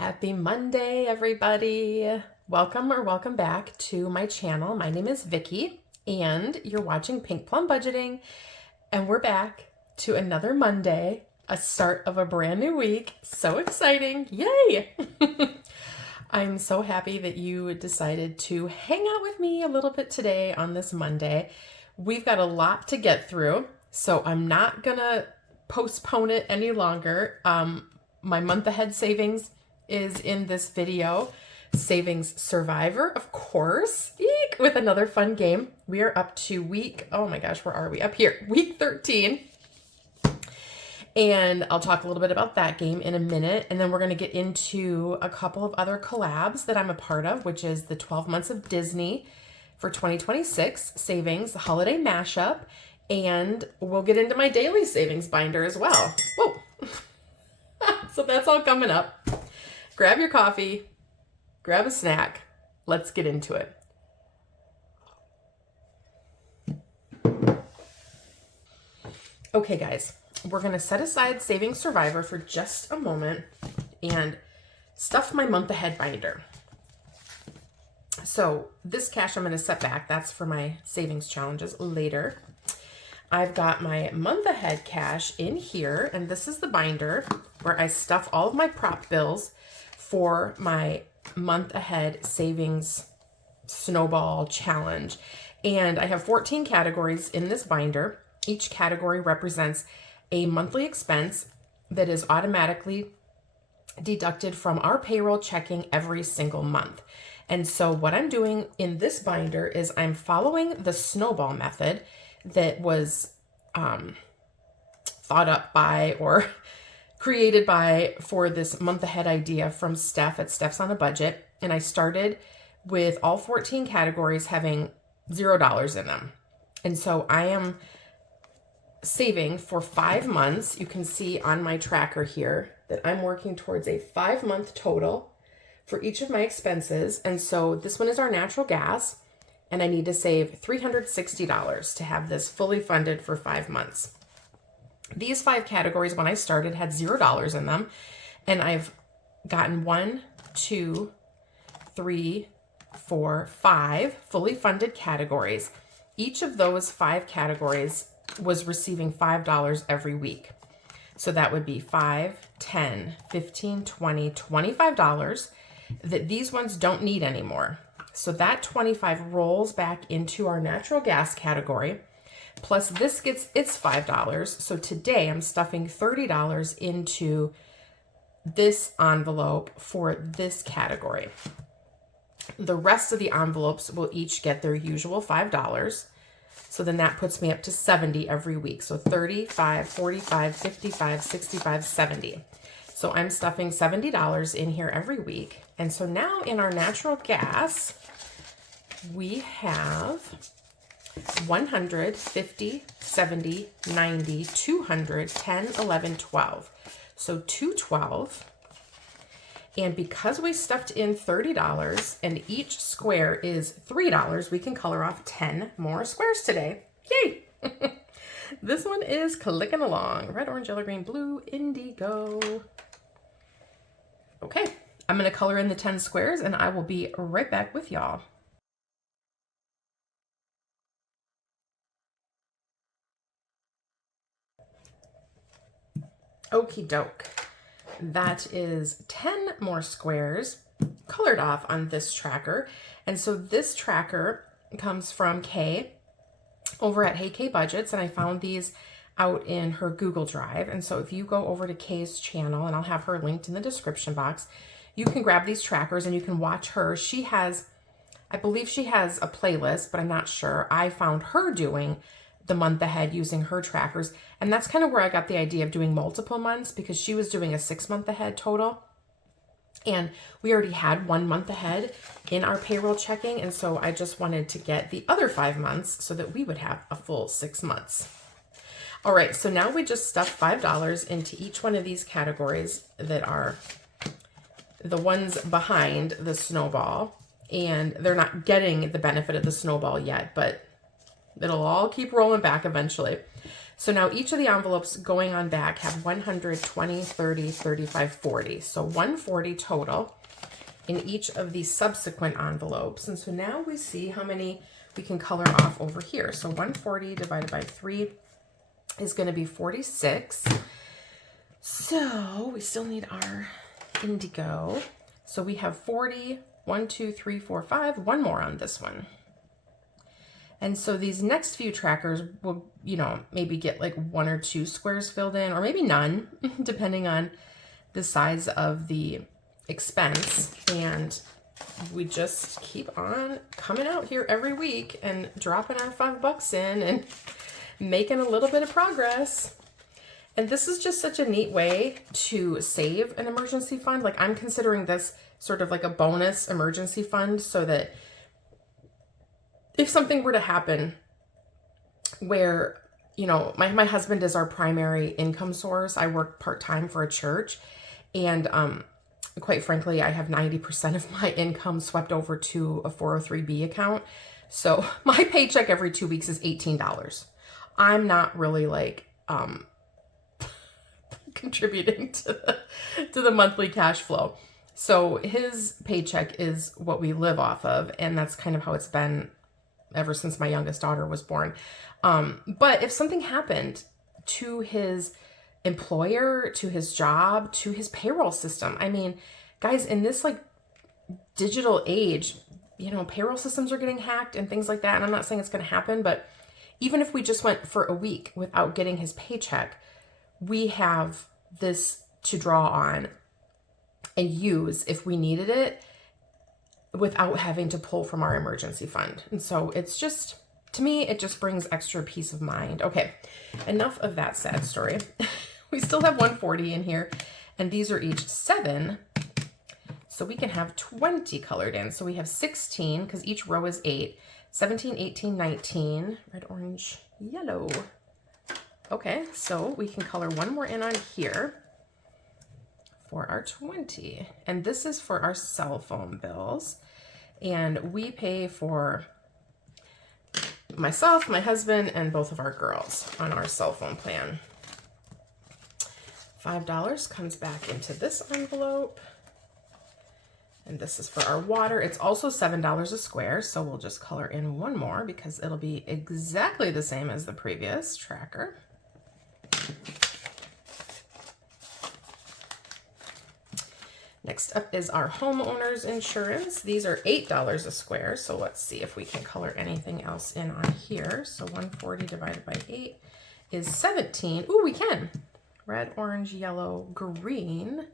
Happy Monday, everybody. Welcome or welcome back to my channel. My name is Vicky and you're watching Pink Plum Budgeting, and we're back to another Monday, a start of a brand new week. So exciting. Yay. I'm so happy that you decided to hang out with me a little bit today on this Monday. We've got a lot to get through, so I'm not gonna postpone it any longer. My month ahead savings is in this video. Savings Survivor, of course, eek, with another fun game. We are up to week, oh my gosh, where are we? Up here, week 13. And I'll talk a little bit about that game in a minute. And then we're going to get into a couple of other collabs that I'm a part of, which is the 12 months of Disney for 2026 savings, the holiday mashup, and we'll get into my daily savings binder as well. Whoa. So that's all coming up. Grab your coffee, grab a snack. Let's get into it. Okay, guys, we're going to set aside Savings Survivor for just a moment and stuff my month ahead binder. So this cash I'm going to set back. That's for my savings challenges later. I've got my month ahead cash in here, and this is the binder where I stuff all of my prop bills for my month ahead savings snowball challenge. And I have 14 categories in this binder. Each category represents a monthly expense that is automatically deducted from our payroll checking every single month. And so what I'm doing in this binder is I'm following the snowball method that was thought up by or created by for this month ahead idea from Steph at Steph's on a Budget. And I started with all 14 categories having $0 in them. And so I am saving for 5 months. You can see on my tracker here that I'm working towards a 5-month total for each of my expenses. And so this one is our natural gas, and I need to save $360 to have this fully funded for 5 months. These 5 categories when I started had $0 in them, and I've gotten 1, 2, 3, 4, 5 fully funded categories. Each of those 5 categories was receiving $5 every week. So that would be $5, $10, $15, $20, $25 that these ones don't need anymore. So that 25 rolls back into our natural gas category. Plus this gets its $5. So today I'm stuffing $30 into this envelope for this category. The rest of the envelopes will each get their usual $5. So then that puts me up to 70 every week. So 35, 45, 55, 65, 70. So I'm stuffing $70 in here every week. And so now in our natural gas, we have 100, 50, 70, 90, 200, 10, 11, 12. So 212. And because we stuffed in $30 and each square is $3, we can color off 10 more squares today. Yay! This one is clicking along. Red, orange, yellow, green, blue, indigo. Okay, I'm going to color in the 10 squares and I will be right back with y'all. Okie doke. That is 10 more squares colored off on this tracker. And so this tracker comes from Kay over at Hey Kay Budgets, and I found these out in her Google Drive. And so if you go over to Kay's channel, and I'll have her linked in the description box, you can grab these trackers and you can watch her. She has, I believe she has a playlist, but I'm not sure. I found her doing the month ahead using her trackers. And that's kind of where I got the idea of doing multiple months, because she was doing a 6-month ahead total. And we already had 1 month ahead in our payroll checking. And so I just wanted to get the other 5 months so that we would have a full 6 months. All right, so now we just stuff $5 into each one of these categories that are the ones behind the snowball. And they're not getting the benefit of the snowball yet, but it'll all keep rolling back eventually. So now each of the envelopes going on back have 100, 20, 30, 35, 40. So 140 total in each of these subsequent envelopes. And so now we see how many we can color off over here. So 140 divided by 3 is going to be 46. So we still need our indigo. So we have 40, 1, 2, 3, 4, 5, one more on this one. And so these next few trackers will, you know, maybe get like 1 or 2 squares filled in, or maybe none, depending on the size of the expense. And we just keep on coming out here every week and dropping our $5 in and making a little bit of progress. And this is just such a neat way to save an emergency fund. Like, I'm considering this sort of like a bonus emergency fund, so that if something were to happen where, you know, my husband is our primary income source. I work part-time for a church, and quite frankly, I have 90% of my income swept over to a 403B account. So my paycheck every 2 weeks is $18. I'm not really like contributing to the monthly cash flow. So his paycheck is what we live off of, and that's kind of how it's been ever since my youngest daughter was born. But if something happened to his employer, to his job, to his payroll system, I mean, guys, in this like digital age, you know, payroll systems are getting hacked and things like that. And I'm not saying it's going to happen, but even if we just went for a week without getting his paycheck, we have this to draw on and use if we needed it, without having to pull from our emergency fund. And so it's just, to me, it just brings extra peace of mind. Okay, enough of that sad story. We still have 140 in here, and these are each 7. So we can have 20 colored in. So we have 16, because each row is 8, 17, 18, 19, red, orange, yellow. Okay, so we can color one more in on here for our 20. And this is for our cell phone bills. And we pay for myself, my husband, and both of our girls on our cell phone plan. $5 comes back into this envelope. And this is for our water. It's also $7 a square, so we'll just color in one more because it'll be exactly the same as the previous tracker. Next up is our homeowner's insurance. These are $8 a square, so let's see if we can color anything else in on here. So 140 divided by 8 is 17. Ooh, we can. Red, orange, yellow, green.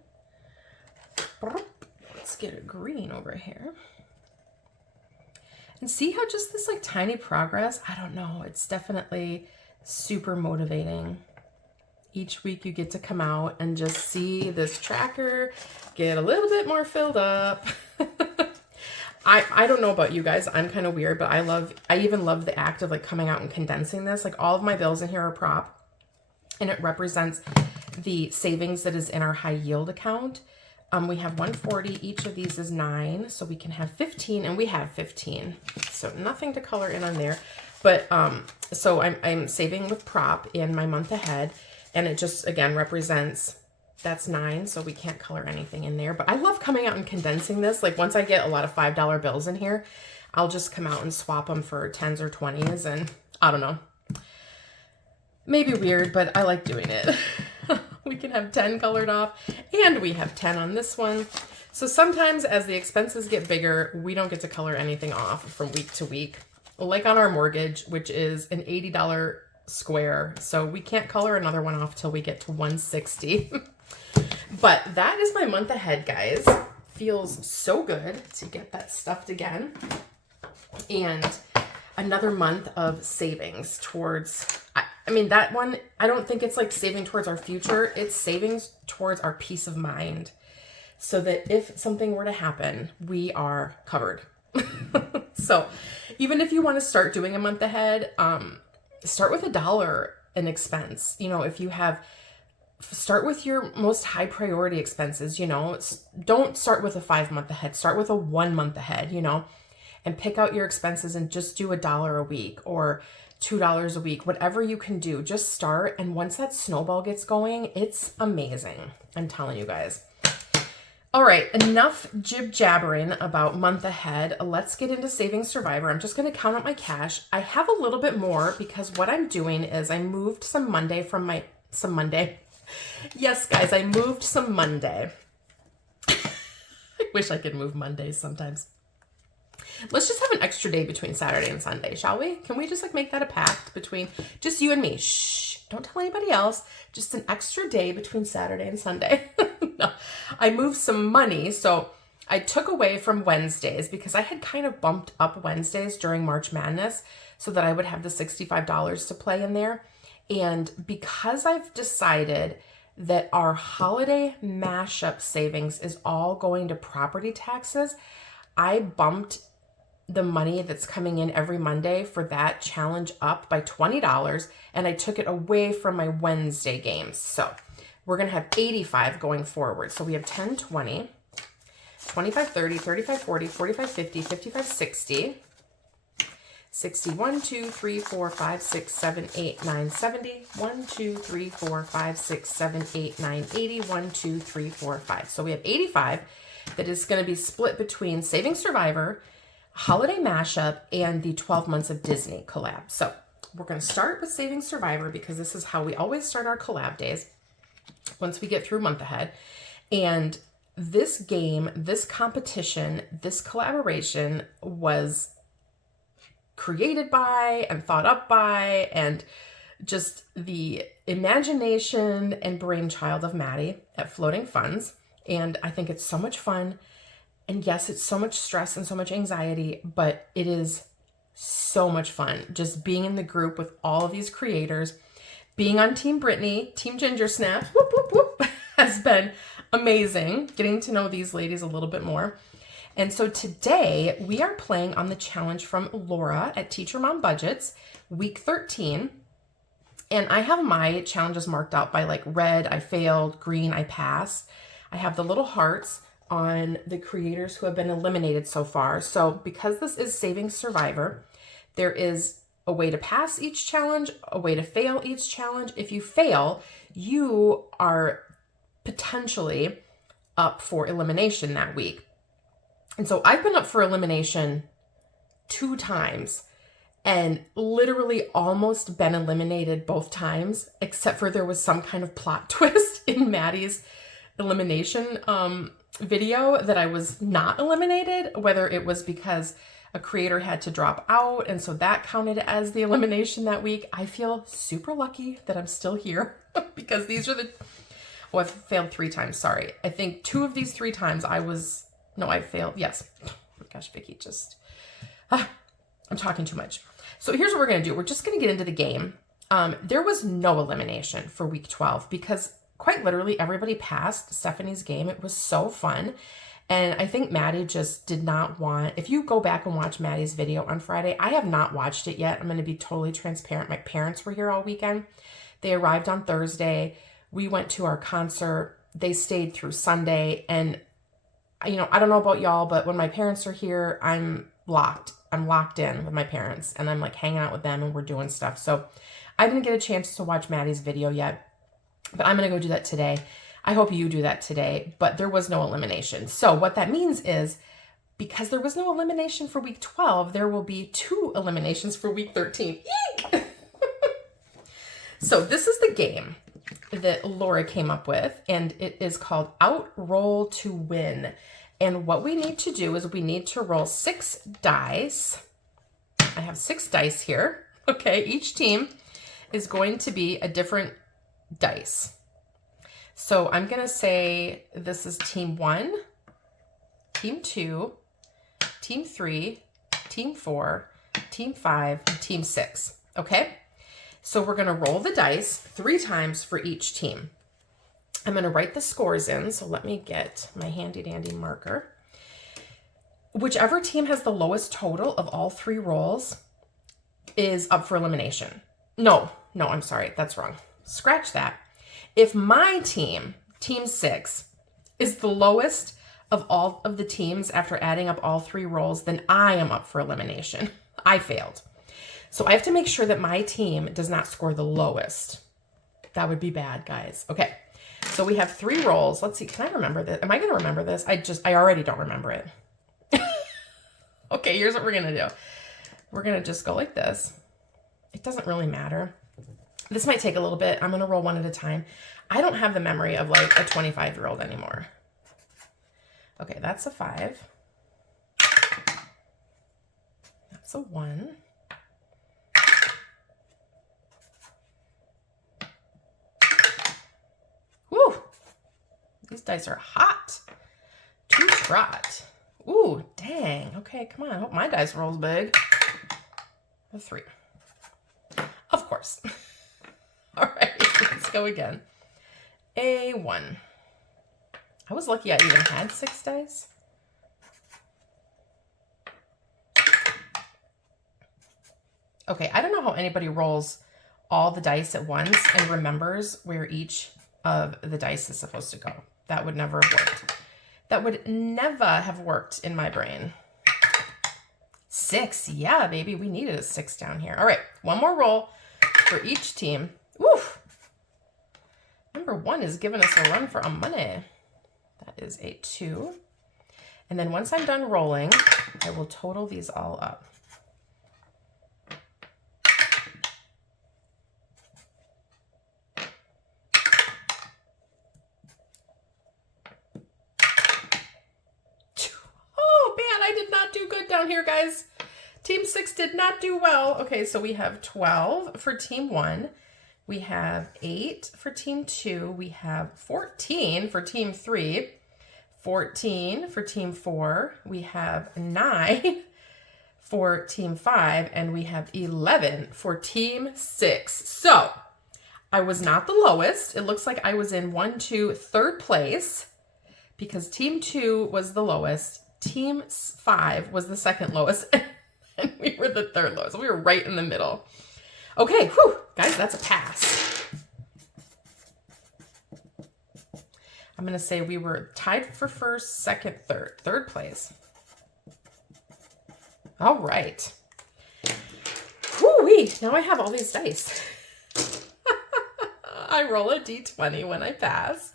Let's get a green over here. And see how just this like tiny progress, I don't know, it's definitely super motivating. Each week you get to come out and just see this tracker get a little bit more filled up. I don't know about you guys, I'm kind of weird, but I even love the act of like coming out and condensing this. Like, all of my bills in here are prop, and it represents the savings that is in our high yield account. We have 140, each of these is 9, so we can have 15, and we have 15. So nothing to color in on there. But so I'm saving with prop in my month ahead, and it just, again, represents, that's 9, so we can't color anything in there. But I love coming out and condensing this. Like, once I get a lot of $5 bills in here, I'll just come out and swap them for 10s or 20s, and I don't know. Maybe weird, but I like doing it. We can have 10 colored off, and we have 10 on this one. So sometimes as the expenses get bigger, we don't get to color anything off from week to week. Like on our mortgage, which is an $80 square. So we can't color another one off till we get to 160. But that is my month ahead, guys. Feels so good to get that stuffed again. And another month of savings towards, I mean, that one, I don't think it's like saving towards our future. It's savings towards our peace of mind, so that if something were to happen, we are covered. So even if you want to start doing a month ahead, start with $1 an expense. You know, if you have, start with your most high priority expenses, you know, don't start with a 5-month ahead, start with a 1 month ahead, you know, and pick out your expenses and just do $1 a week, or $2 a week, whatever you can do, just start. And once that snowball gets going, it's amazing. I'm telling you guys. All right, enough jib jabbering about month ahead. Let's get into Saving Survivor. I'm just going to count up my cash. I have a little bit more because what I'm doing is I moved some Monday from my, Yes, guys, I moved some Monday. I wish I could move Mondays sometimes. Let's just have an extra day between Saturday and Sunday, shall we? Can we just like make that a pact between just you and me? Shh, don't tell anybody else. Just an extra day between Saturday and Sunday. No, I moved some money. So I took away from Wednesdays because I had kind of bumped up Wednesdays during March Madness so that I would have the $65 to play in there. And because I've decided that our holiday mashup savings is all going to property taxes, I bumped the money that's coming in every Monday for that challenge up by $20, and I took it away from my Wednesday games. So we're going to have 85 going forward. So we have 10, 20, 25, 30, 35, 40, 45, 50, 55, 60, 61, 2, 3, 4, 5, 6, 7, 8, 9, 70, 1, 2, 3, 4, 5, 6, 7, 8, 9, 80, 1, 2, 3, 4, 5. So we have 85 that is going to be split between Saving Survivor, Holiday Mashup, and the 12 Months of Disney collab. So we're going to start with Saving Survivor because this is how we always start our collab days once we get through month ahead. And this game, this competition, this collaboration was created by and thought up by and just the imagination and brainchild of Madi at Floating Funds. And I think it's so much fun. And yes, it's so much stress and so much anxiety, but it is so much fun just being in the group with all of these creators. Being on Team Brittany, Team Ginger Snaps, whoop, whoop, whoop, has been amazing. Getting to know these ladies a little bit more. And so today we are playing on the challenge from Laura at Teacher Mom Budgets, week 13. And I have my challenges marked out by like red, I failed, green, I passed. I have the little hearts on the creators who have been eliminated so far. So because this is Saving Survivor, there is a way to pass each challenge, a way to fail each challenge. If you fail, you are potentially up for elimination that week. And so I've been up for elimination 2 times and literally almost been eliminated both times, except for there was some kind of plot twist in Maddie's elimination video that I was not eliminated, whether it was because a creator had to drop out and so that counted as the elimination that week. I feel super lucky that I'm still here because these are the, oh, I've failed 3 times. Sorry. I think 2 of these 3 times I failed. Yes. Oh my gosh, Vicky, I'm talking too much. So here's what we're going to do. We're just going to get into the game. There was no elimination for week 12 because quite literally everybody passed Stephanie's game. It was so fun. And I think Madi just did not want, if you go back and watch Maddie's video on Friday, I have not watched it yet. I'm going to be totally transparent. My parents were here all weekend. They arrived on Thursday. We went to our concert. They stayed through Sunday. And, you know, I don't know about y'all, but when my parents are here, I'm locked in with my parents and I'm like hanging out with them and we're doing stuff. So I didn't get a chance to watch Maddie's video yet. But I'm going to go do that today. I hope you do that today, but there was no elimination. So what that means is because there was no elimination for week 12, there will be 2 eliminations for week 13. Eek! So this is the game that Laura came up with, and it is called Outroll to Win. And what we need to do is we need to roll 6 dice. I have 6 dice here. Okay, each team is going to be a different dice. So I'm going to say this is team 1, team 2, team 3, team 4, team 5, and team 6. Okay? So we're going to roll the dice 3 times for each team. I'm going to write the scores in. So let me get my handy dandy marker. Whichever team has the lowest total of all 3 rolls is up for elimination. No, I'm sorry. That's wrong. Scratch that. If my team, team 6, is the lowest of all of the teams after adding up all 3 rolls, then I am up for elimination. I failed. So I have to make sure that my team does not score the lowest. That would be bad, guys. Okay. So we have 3 rolls. Let's see. Can I remember this? Am I going to remember this? I already don't remember it. Okay, here's what we're going to do. We're going to just go like this. It doesn't really matter. This might take a little bit. I'm going to roll one at a time. I don't have the memory of like a 25-year-old anymore. Okay, that's a 5. That's a 1. Woo! These dice are hot. 2 trot. Ooh, dang. Okay, come on. I hope my dice rolls big. A 3. Of course. All right, let's go again. A 1. I was lucky I even had 6 dice. Okay, I don't know how anybody rolls all the dice at once and remembers where each of the dice is supposed to go. That would never have worked. That would never have worked in my brain. 6, yeah, baby, we needed a 6 down here. All right, one more roll for each team. Woof. Number 1 is giving us a run for our money. That is a 2. And then once I'm done rolling, I will total these all up. Oh man, I did not do good down here, guys. Team 6 did not do well. Okay, so we have 12 for team 1. We have 8 for team 2. We have 14 for team 3. 14 for team 4. We have 9 for team 5. And we have 11 for team 6. So I was not the lowest. It looks like I was in 1, 2, 3rd place because team 2 was the lowest. Team 5 was the 2nd lowest. And we were the 3rd lowest. So we were right in the middle. Okay, whew, guys, that's a pass. I'm going to say we were tied for 1st, 2nd, 3rd. 3rd place. All right. Whoo-wee, now I have all these dice. I roll a d20 when I pass.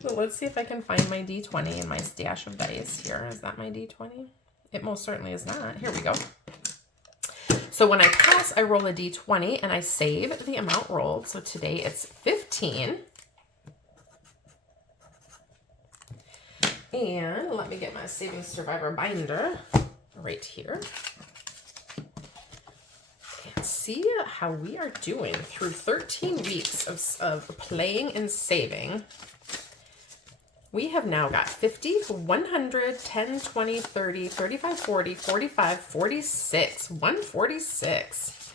So let's see if I can find my d20 in my stash of dice here. Is that my d20? It most certainly is not. Here we go. So when I pass, I roll a d20 and I save the amount rolled. So today it's 15. And let me get my Saving Survivor binder right here. And see how we are doing through 13 weeks of playing and saving. We have now got 50, 100, 10, 20, 30, 35, 40, 45, 46, 146.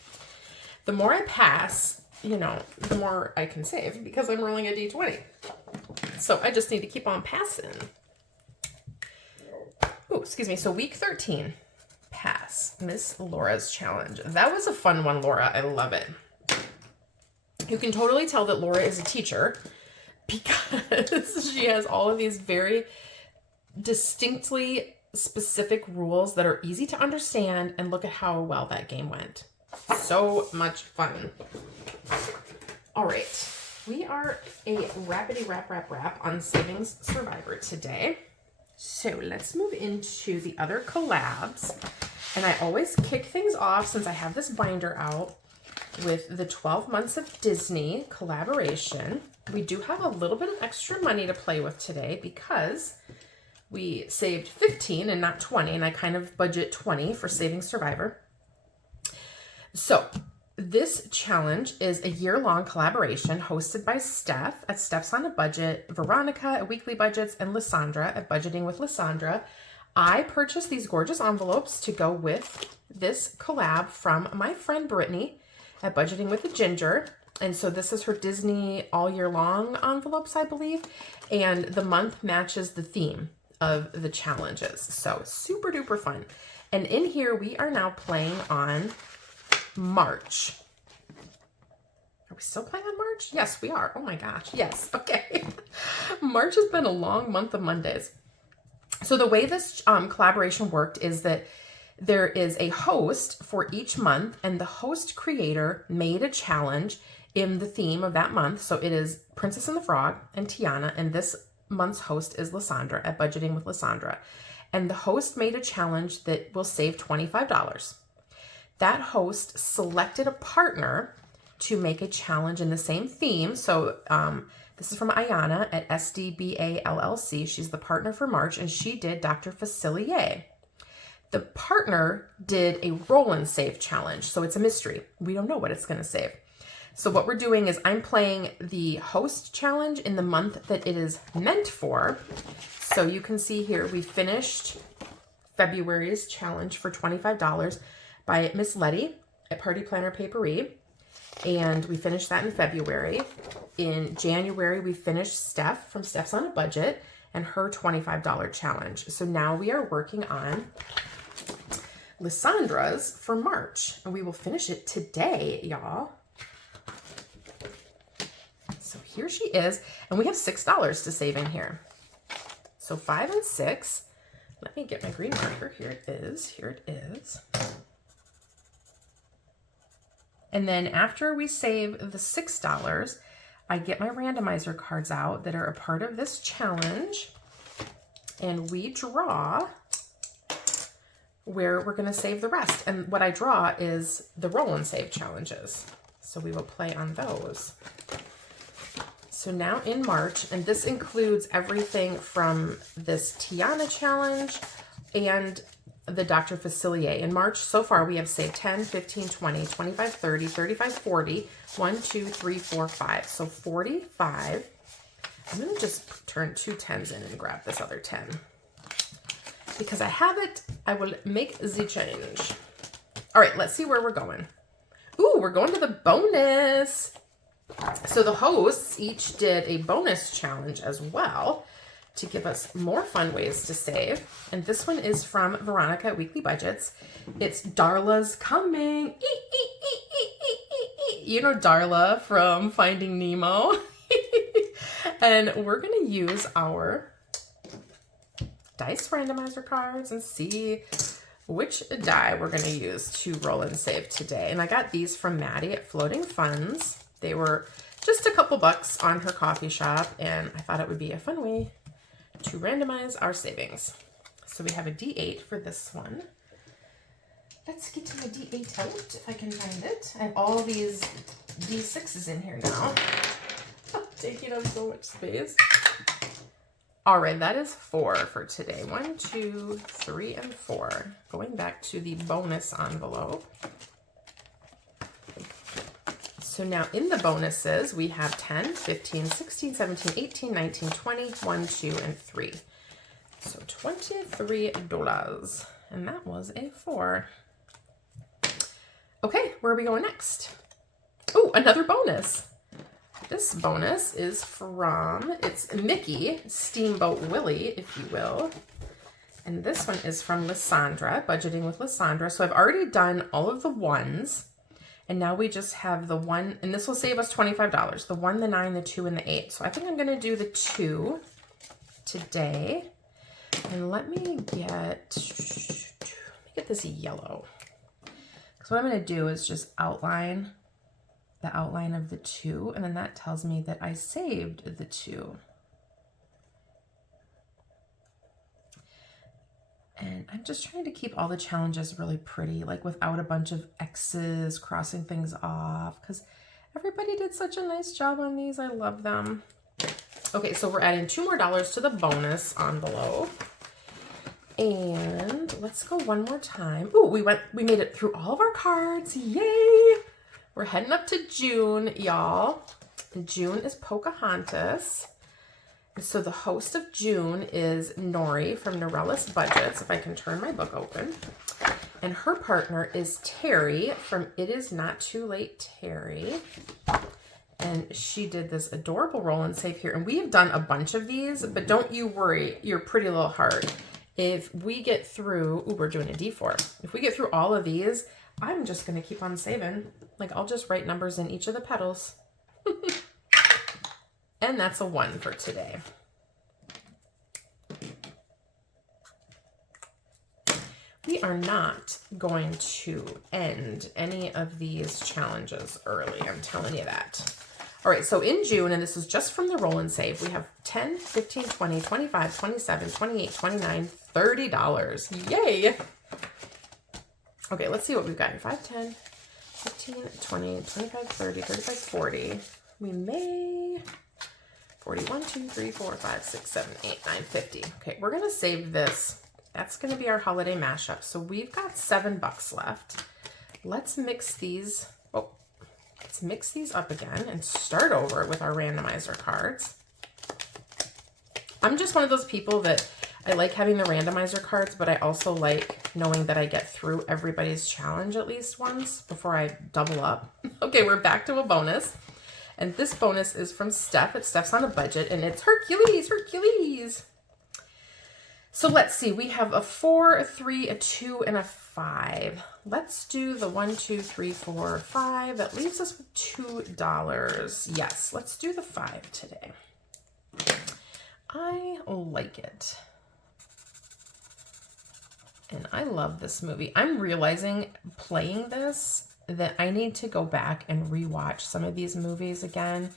The more I pass, you know, the more I can save because I'm rolling a d20. So I just need to keep on passing. Oh, excuse me. So week 13, pass. Miss Laura's challenge. That was a fun one, Laura. I love it. You can totally tell that Laura is a teacher because she has all of these very distinctly specific rules that are easy to understand, and look at how well that game went. So much fun. All right, we are a rapidy rap on Savings Survivor today. So let's move into the other collabs. And I always kick things off, since I have this binder out, with the 12 Months of Disney collaboration. We do have a little bit of extra money to play with today because we saved 15 and not 20, and I kind of budget 20 for Saving Survivor. So this challenge is a year-long collaboration hosted by Steph at Steph's on a Budget, Veronica at Weekly Budgets, and Lysandra at Budgeting with Lysandra. I purchased these gorgeous envelopes to go with this collab from my friend Brittany at Budgeting with a Ginger. And so this is her Disney all year long envelopes, I believe. And the month matches the theme of the challenges. So super duper fun. And in here, we are now playing on March. Are we still playing on March? Yes, we are. Oh my gosh. Yes. Okay. March has been a long month of Mondays. So the way this collaboration worked is that there is a host for each month, and the host creator made a challenge in the theme of that month. So it is Princess and the Frog and Tiana, and this month's host is Lysandra at Budgeting with Lysandra. And the host made a challenge that will save $25. That host selected a partner to make a challenge in the same theme. So this is from Ayana at SDBA LLC. She's the partner for March, and she did Dr. Facilier. The partner did a roll and save challenge. So it's a mystery. We don't know what it's going to save. So what we're doing is I'm playing the host challenge in the month that it is meant for. So you can see here, we finished February's challenge for $25 by Miss Letty at Party Planner Papery. And we finished that in February. In January, we finished Steph from Steph's on a Budget and her $25 challenge. So now we are working on Lysandra's for March, and we will finish it today, y'all. So here she is, and we have $6 to save in here. So 5 and 6. Let me get my green marker. Here it is. Here it is. And then after we save the $6, I get my randomizer cards out that are a part of this challenge, and we draw where we're going to save the rest. And what I draw is the roll and save challenges. So we will play on those. So now in March, and this includes everything from this Tiana challenge and the Dr. Facilier. In March, so far, we have saved 10, 15, 20, 25, 30, 35, 40, 1, 2, 3, 4, 5. So 45. I'm going to just turn 2 10s in and grab this other 10. Because I have it, I will make the change. All right, let's see where we're going. Ooh, we're going to the bonus. So the hosts each did a bonus challenge as well to give us more fun ways to save. And this one is from Veronica at Weekly Budgets. It's Darla's Coming. You know Darla from Finding Nemo. And we're going to use our dice randomizer cards and see which die we're going to use to roll and save today. And I got these from Madi at Floating Funds. They were just a couple bucks on her coffee shop, and I thought it would be a fun way to randomize our savings. So we have a D8 for this one. Let's get to my D8 out if I can find it. I have all these D6s in here now. Taking up so much space. All right, that is 4 for today. 1, 2, 3, and 4. Going back to the bonus envelope. So now in the bonuses, we have 10, 15, 16, 17, 18, 19, 20, 1, 2, and 3. So $23. And that was a 4. Okay, where are we going next? Oh, another bonus. This bonus is from, it's Mickey, Steamboat Willie, if you will. And this one is from Lysandra, Budgeting with Lysandra. So I've already done all of the ones. And now we just have the 1, and this will save us $25. The 1, the 9, the 2, and the 8. So I think I'm going to do the 2 today. And let me get this yellow. So what I'm going to do is just outline the outline of the 2, and then that tells me that I saved the 2. And I'm just trying to keep all the challenges really pretty, like without a bunch of X's crossing things off, because everybody did such a nice job on these. I love them. Okay, so we're adding $2 more to the bonus envelope. And let's go one more time. Ooh, we made it through all of our cards. Yay! We're heading up to June, y'all. And June is Pocahontas. So the host of June is Nori from Norellis Budgets, if I can turn my book open. And her partner is Terry from It Is Not Too Late, Terry. And she did this adorable roll and save here. And we have done a bunch of these, but don't you worry, your pretty little heart. If we get through, ooh, we're doing a D4. If we get through all of these, I'm just going to keep on saving. Like, I'll just write numbers in each of the petals. And that's a 1 for today. we are not going to end any of these challenges early. I'm telling you that. All right, so in June, and this is just from the roll and save, we have 10, 15, 20, 25, 27, 28, 29, $30. Yay! Okay, let's see what we've got here. 5, 10, 15, 20, 25, 30, 35, 40. We may... 41, 2, 3, 4, 5, 6, 7, 8, 9, 50. Okay, we're going to save this. That's going to be our holiday mashup. So we've got $7 left. Let's mix these. Oh, let's mix these up again and start over with our randomizer cards. I'm just one of those people that I like having the randomizer cards, but I also like knowing that I get through everybody's challenge at least once before I double up. Okay, we're back to a bonus. And this bonus is from Steph. It's Steph's on a budget, and it's Hercules, Hercules. So let's see. We have a 4, a 3, a 2, and a 5. Let's do the 1, 2, 3, 4, 5. That leaves us with $2. Yes, let's do the 5 today. I like it. And I love this movie. I'm realizing playing this that I need to go back and rewatch some of these movies again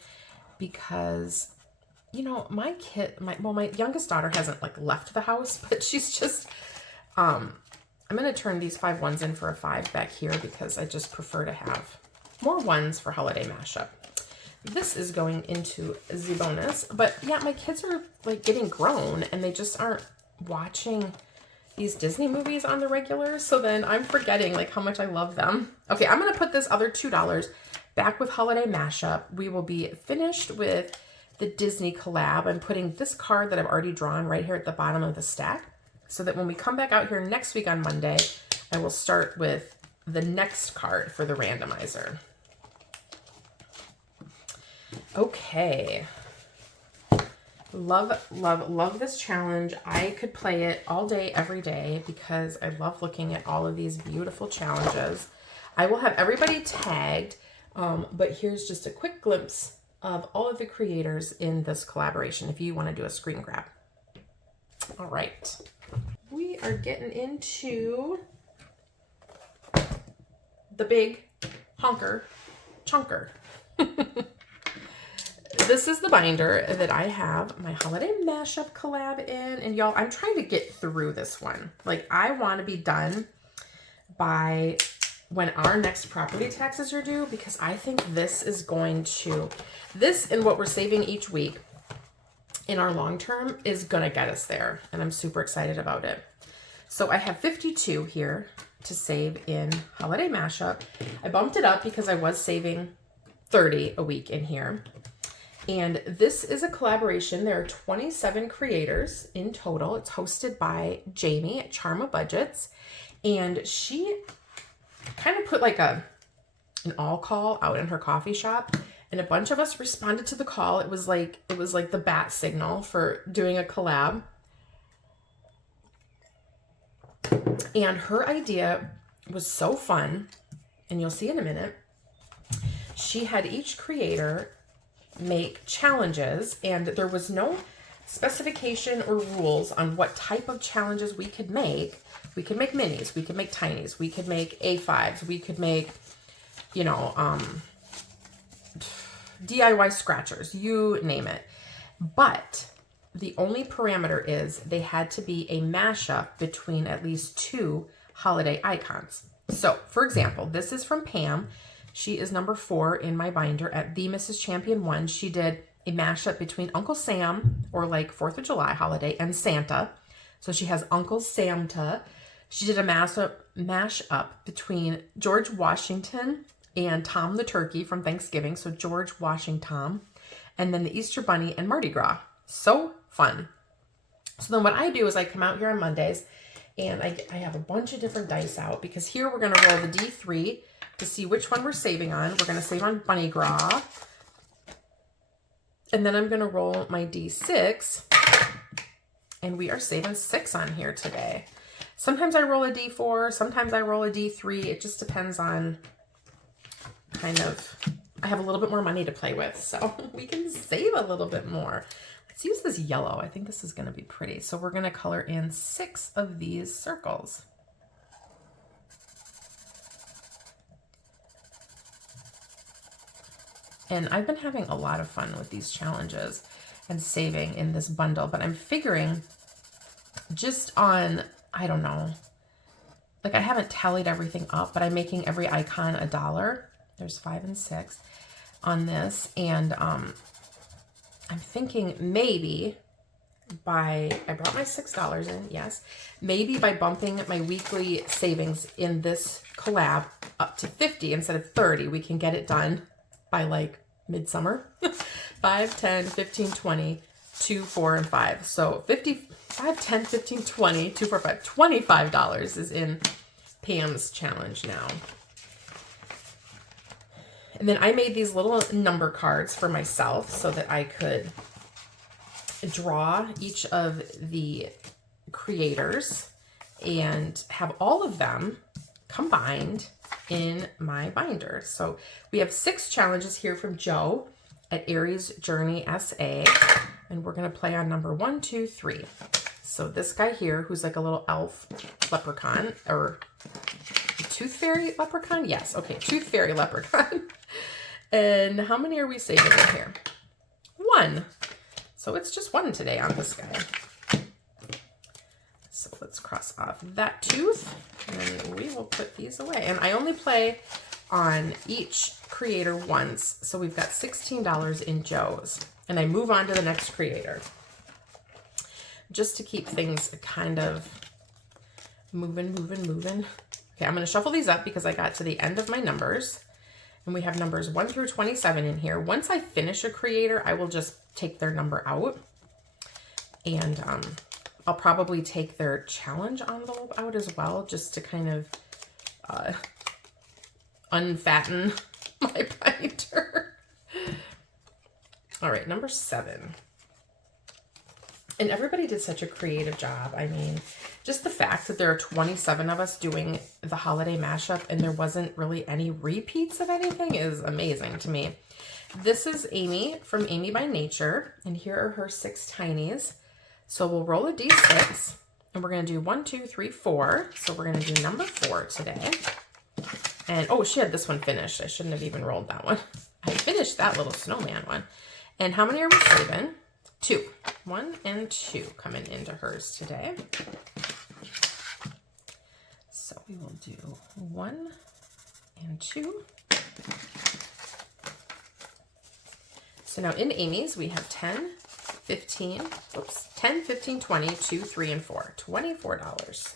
because, you know, my youngest daughter hasn't like left the house, but she's just, I'm going to turn these 5 ones in for a 5 back here because I just prefer to have more ones for holiday mashup. This is going into the bonus, but yeah, my kids are like getting grown and they just aren't watching these Disney movies on the regular. So then I'm forgetting like how much I love them. Okay, I'm going to put this other $2 back with holiday mashup. We will be finished with the Disney collab. I'm putting this card that I've already drawn right here at the bottom of the stack so that when we come back out here next week on Monday, I will start with the next card for the randomizer. Okay. Love, love, love this challenge. I could play it all day, every day, because I love looking at all of these beautiful challenges. I will have everybody tagged, but here's just a quick glimpse of all of the creators in this collaboration if you want to do a screen grab. All right. We are getting into the big honker chunker. This is the binder that I have my holiday mashup collab in. And y'all, I'm trying to get through this one. Like, I want to be done by when our next property taxes are due, because I think this is going to, this and what we're saving each week in our long term is going to get us there. And I'm super excited about it. So I have 52 here to save in holiday mashup. I bumped it up because I was saving 30 a week in here. And this is a collaboration. There are 27 creators in total. It's hosted by Jamie at Charma Budgets. And she kind of put like an all call out in her coffee shop. And a bunch of us responded to the call. It was like the bat signal for doing a collab. And her idea was so fun. And you'll see in a minute. She had each creator make challenges, and there was no specification or rules on what type of challenges we could make. We could make minis, we could make tinies, we could make A5s, we could make, you know, DIY scratchers, you name it. But the only parameter is they had to be a mashup between at least 2 holiday icons. So, for example, this is from Pam. She is number 4 in my binder at the Mrs. Champion 1. She did a mashup between Uncle Sam, or like 4th of July holiday, and Santa. So she has Uncle Santa. She did a mashup between George Washington and Tom the Turkey from Thanksgiving. So George Washington. And then the Easter Bunny and Mardi Gras. So fun. So then what I do is I come out here on Mondays and I have a bunch of different dice out, because here we're going to roll the D3 to see which one we're saving on. We're going to save on Bunny Gras. And then I'm going to roll my D6. And we are saving 6 on here today. Sometimes I roll a D4. Sometimes I roll a D3. It just depends on kind of, I have a little bit more money to play with. So we can save a little bit more. Let's use this yellow. I think this is going to be pretty. So we're going to color in 6 of these circles. And I've been having a lot of fun with these challenges and saving in this bundle, but I'm figuring just on, I don't know, like I haven't tallied everything up, but I'm making every icon $1. There's 5 and 6 on this. And I'm thinking maybe I brought my $6 in, yes. Maybe by bumping my weekly savings in this collab up to 50 instead of 30, we can get it done by like midsummer. 5, 10, 15, 20, 2, 4, and 5. So 5, 10, 15, 20, 2, 4, 5, $25 is in Pam's challenge now. And then I made these little number cards for myself so that I could draw each of the creators and have all of them combined in my binder. So we have 6 challenges here from Joe at Aries Journey SA, and we're going to play on number 1, 2, 3. So this guy here, who's like a little elf leprechaun, or tooth fairy leprechaun? Yes, okay, tooth fairy leprechaun. And how many are we saving in here? 1. So it's just 1 today on this guy. So let's cross off that tooth, and we will put these away. And I only play on each creator once, so we've got $16 in Joe's. And I move on to the next creator, just to keep things kind of moving. Okay, I'm going to shuffle these up because I got to the end of my numbers. And we have numbers 1 through 27 in here. Once I finish a creator, I will just take their number out. And I'll probably take their challenge envelope out as well, just to kind of unfatten my binder. All right, number 7. And everybody did such a creative job. I mean, just the fact that there are 27 of us doing the holiday mashup and there wasn't really any repeats of anything is amazing to me. This is Amy from Amy by Nature, and here are her 6 tinies. So we'll roll a d6, and we're going to do 1, 2, 3, 4. So we're going to do number 4 today. And oh, she had this one finished. I shouldn't have even rolled that one. I finished that little snowman one. And how many are we saving? 2. 1 and 2 coming into hers today. So we will do 1 and 2. So now in Amy's, we have 10, 15, 20, 2, 3, and 4. $24.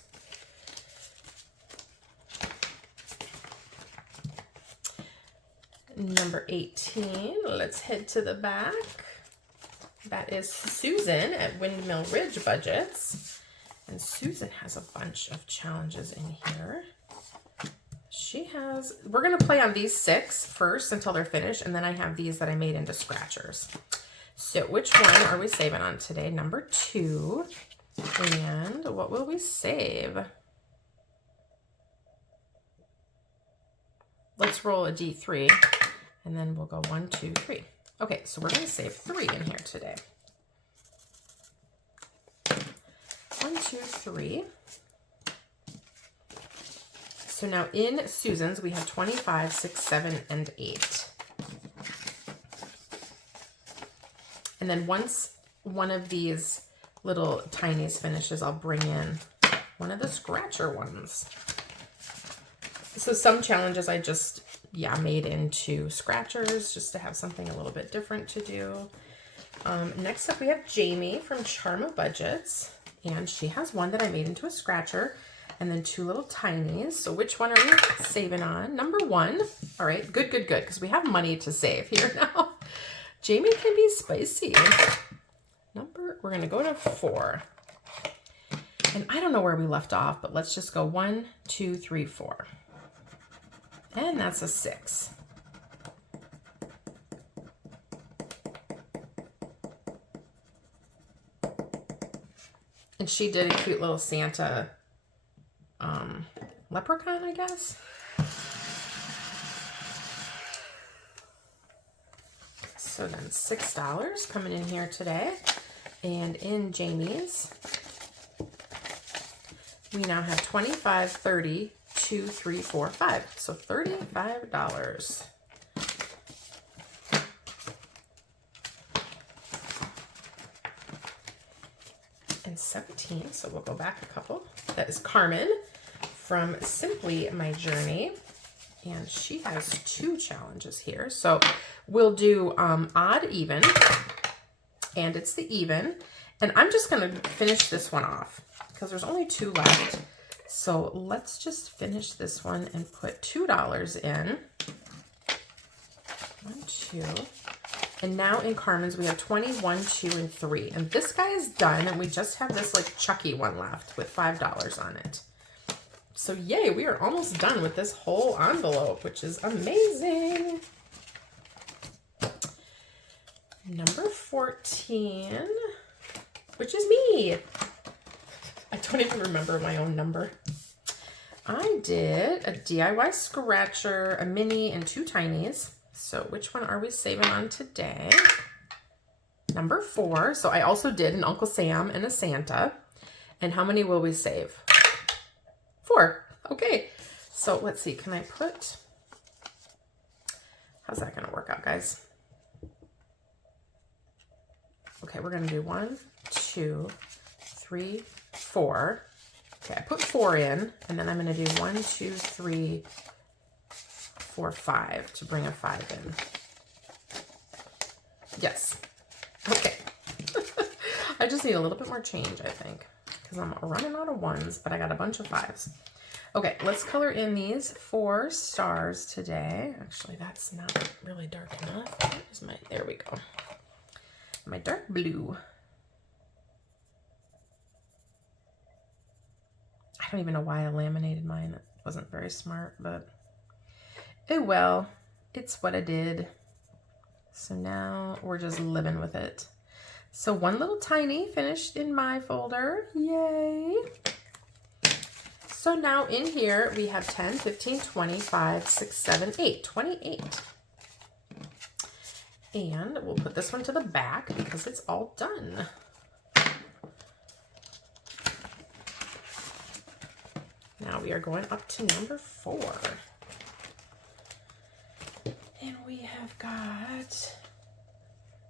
Number 18, let's head to the back. That is Susan at Windmill Ridge Budgets. And Susan has a bunch of challenges in here. We're going to play on these 6 first until they're finished, and then I have these that I made into scratchers. So which one are we saving on today? Number 2. And what will we save? Let's roll a D3, and then we'll go 1, 2, 3. Okay, so we're going to save 3 in here today. 1, 2, 3. So now in Susan's, we have 25, 6, 7, and 8. And then once one of these little tinies finishes, I'll bring in one of the scratcher ones. So some challenges I just, made into scratchers just to have something a little bit different to do. Next up, we have Jamie from Charma Budgets. And she has one that I made into a scratcher. And then 2 little tinies. So which one are we saving on? Number 1. All right, good, because we have money to save here now. Jamie can be spicy. We're going to go to 4. And I don't know where we left off, but let's just go 1, 2, 3, 4. And that's a 6. And she did a cute little Santa leprechaun, I guess. So then $6 coming in here today. And in Jamie's, we now have 25, 30, 2, 3, 4, 5. So $35. 17, so we'll go back a couple. That is Carmen from Simply My Journey. And she has 2 challenges here. So we'll do odd, even, and it's the even. And I'm just going to finish this one off because there's only 2 left. So let's just finish this one and put $2 in. 1, 2. And now in Carmen's, we have 20, 1, 2, and 3. And this guy is done, and we just have this like Chucky one left with $5 on it. So yay, we are almost done with this whole envelope, which is amazing. Number 14, which is me. I don't even remember my own number. I did a DIY scratcher, a mini, and 2 tinies. So which one are we saving on today? Number 4. So I also did an Uncle Sam and a Santa. And how many will we save? 4. Okay. So let's see. Can I put... How's that going to work out, guys? Okay, we're going to do 1, 2, 3, 4. Okay, I put 4 in, and then I'm going to do 1, 2, 3, 4, 5 to bring a 5 in. Yes. Okay. I just need a little bit more change, I think, because I'm running out of 1s, but I got a bunch of 5s. Okay, let's color in these 4 stars today. Actually, that's not really dark enough. Where's my, there we go. My dark blue. I don't even know why I laminated mine. It wasn't very smart, but oh well, it's what I did. So now we're just living with it. So 1 little tiny finished in my folder. Yay! So now in here we have 10, 15, 20, 5, 6, 7, 8. 28. And we'll put this one to the back because it's all done. Now we are going up to number 4. And we have got...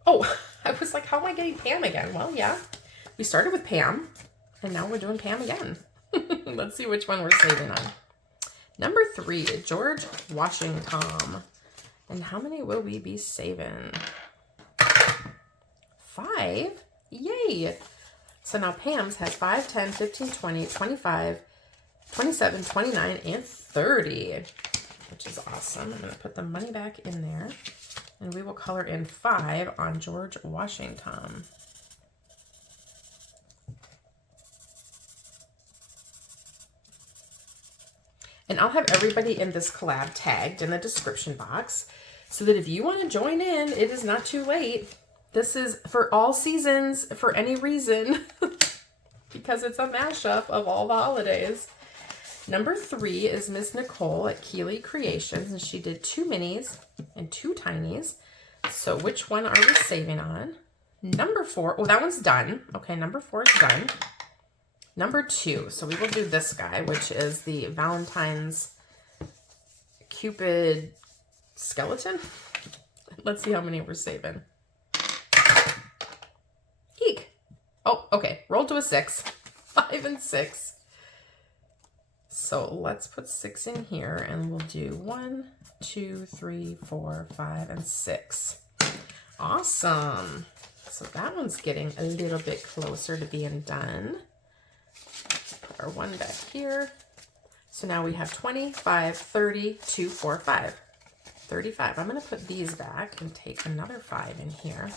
Oh, I was like, how am I getting Pam again? Well, yeah, we started with Pam, and now we're doing Pam again. Let's see which one we're saving on. Number 3, George Washington. And how many will we be saving? 5? Yay! So now Pam's has 5, 10, 15, 20, 25, 27, 29, and 30, which is awesome. I'm going to put the money back in there, and we will color in 5 on George Washington. And I'll have everybody in this collab tagged in the description box so that if you want to join in, it is not too late. This is for all seasons, for any reason, because it's a mashup of all the holidays. Number 3 is Miss Nicole at Keeley Creations, and she did 2 minis and 2 tinies. So which one are we saving on? Number 4, oh, that one's done. Okay, number 4 is done. Number 2, so we will do this guy, which is the Valentine's Cupid skeleton. Let's see how many we're saving. Eek. Oh, okay, roll to a 6. 5 and 6. So let's put 6 in here, and we'll do 1, 2, 3, 4, 5, and 6. Awesome. So that one's getting a little bit closer to being done. Put our 1 back here. So now we have 25, 30, 2, 4, 5. 35. I'm going to put these back and take another 5 in here.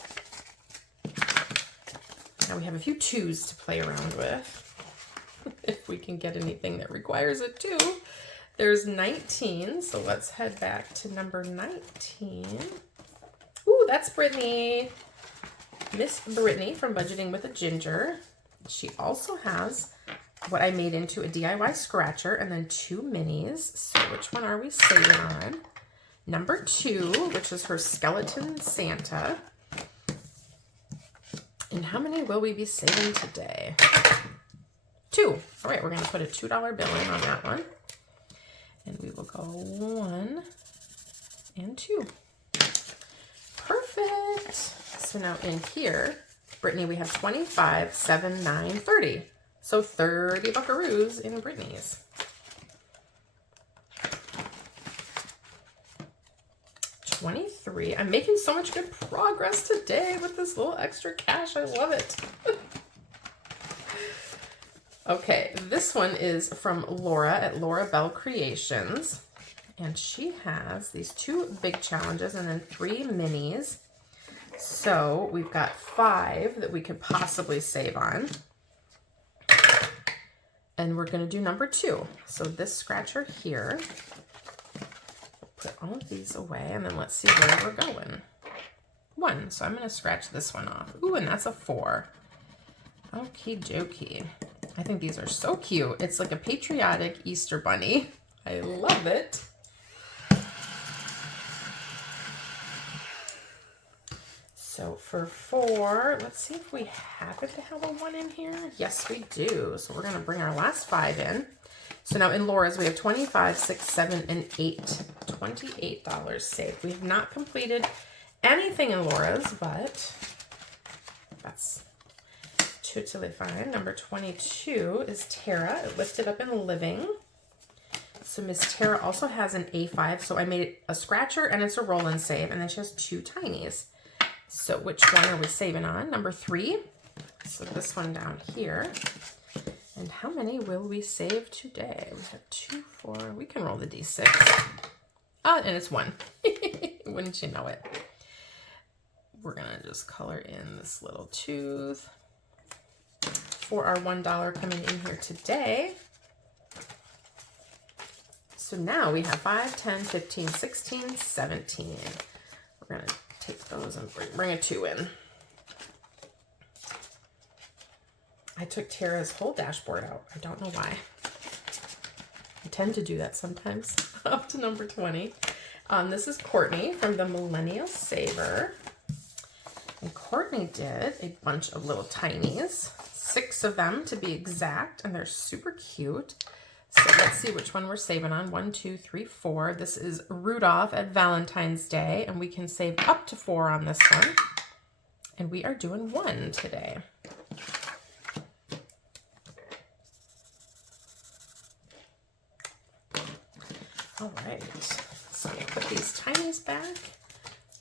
Now we have a few 2s to play around with. If we can get anything that requires a 2. There's 19, so let's head back to number 19. Ooh, that's Brittany. Miss Brittany from Budgeting with a Ginger. She also has what I made into a DIY scratcher and then 2 minis. So which one are we saving on? Number 2, which is her skeleton Santa. And how many will we be saving today? 2. All right, we're going to put a $2 bill in on that one. And we will go 1 and 2. Perfect. So now in here, Brittany, we have 25, 7, 9, 30. So 30 buckaroos in Brittany's. 23. I'm making so much good progress today with this little extra cash. I love it. Okay, this one is from Laura at Laura Bell Creations. And she has these 2 big challenges and then 3 minis. So we've got 5 that we could possibly save on. And we're going to do number 2. So this scratcher here, we'll put all of these away, and then let's see where we're going. 1. So I'm going to scratch this one off. Ooh, and that's a 4. Okie dokie. I think these are so cute. It's like a patriotic Easter bunny. I love it. So for 4, let's see if we happen to have a 1 in here. Yes, we do. So we're going to bring our last 5 in. So now in Laura's, we have 25, 6, 7, and 8. $28 saved. We have not completed anything in Laura's, but that's totally fine. Number 22 is Tara. It lifted up in Living. So Miss Tara also has an A5. So I made it a scratcher and it's a roll and save. And then she has 2 tinies. So which one are we saving on? Number 3. So this one down here. And how many will we save today? We have 2, 4. We can roll the D6. Ah, and it's 1. Wouldn't you know it? We're going to just color in this little tooth for our $1 coming in here today. So now we have 5, 10, 15, 16, 17. We're going to take those and bring a 2 in. I took Tara's whole dashboard out. I don't know why. I tend to do that sometimes. Up to number 20. This is Courtney from the Millennial Saver. And Courtney did a bunch of little tinies. 6 of them to be exact. And they're super cute. So let's see which one we're saving on. 1, 2, 3, 4. This is Rudolph at Valentine's Day, and we can save up to 4 on this one. And we are doing 1 today. All right, so we'll put these tinies back.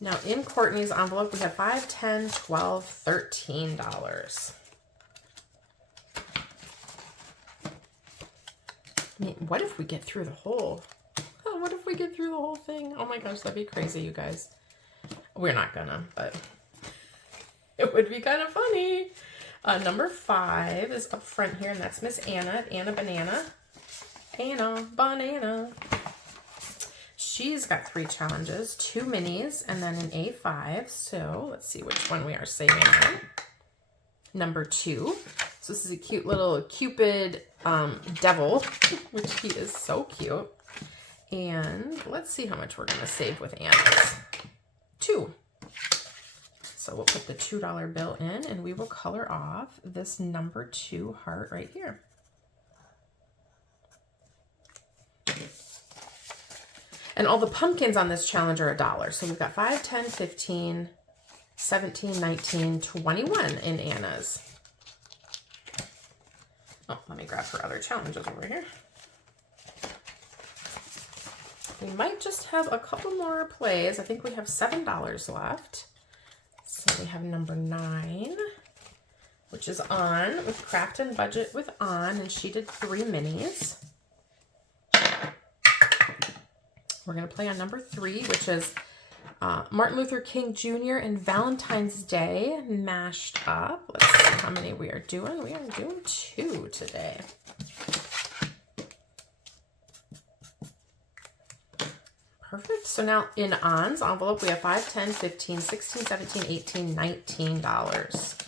Now in Courtney's envelope, we have 5, 10, 12, $13. I mean, what if we get through the whole, what if we get through the whole thing? Oh my gosh, that'd be crazy, you guys. We're not gonna, but it would be kind of funny. Number 5 is up front here, and that's Miss Anna, Anna Banana. Anna Banana. She's got 3 challenges, 2 minis, and then an A5. So let's see which one we are saving on. Number 2. So this is a cute little Cupid devil, which he is so cute. And let's see how much we're going to save with Anna's. 2. So we'll put the $2 bill in, and we will color off this number 2 heart right here. And all the pumpkins on this challenge are $1. So we've got 5, 10, 15, 17, 19, 21 in Anna's. Oh, let me grab her other challenges over here. We might just have a couple more plays. I think we have $7 left. So we have number 9, which is On with Craft and Budget with On, and she did 3 minis. We're going to play on number 3, which is Martin Luther King Jr. and Valentine's Day mashed up. Let's see how many we are doing. We are doing 2 today. Perfect. So now in On's envelope, we have 5, 10, 15, 16, 17, 18, $19.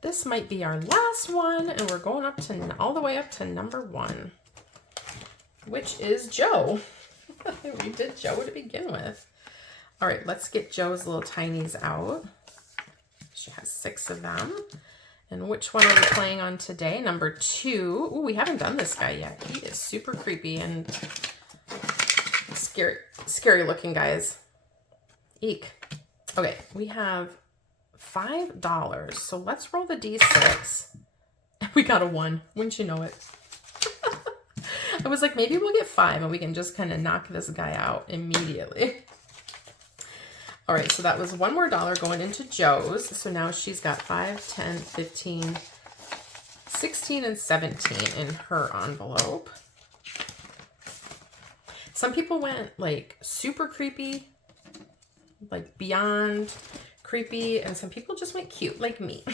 This might be our last one, and we're going up to all the way up to number 1, which is Joe. We did Joe to begin with. All right, let's get Joe's little tinies out. She has 6 of them. And which one are we playing on today? Number 2. Ooh, we haven't done this guy yet. He is super creepy and scary looking, guys. Eek. Okay, we have $5. So let's roll the D6. We got a 1. Wouldn't you know it? I was like, maybe we'll get 5 and we can just kind of knock this guy out immediately. All right, so that was $1 more going into Joe's. So now she's got 5, 10, 15, 16, and 17 in her envelope. Some people went like super creepy, like beyond creepy, and some people just went cute like me.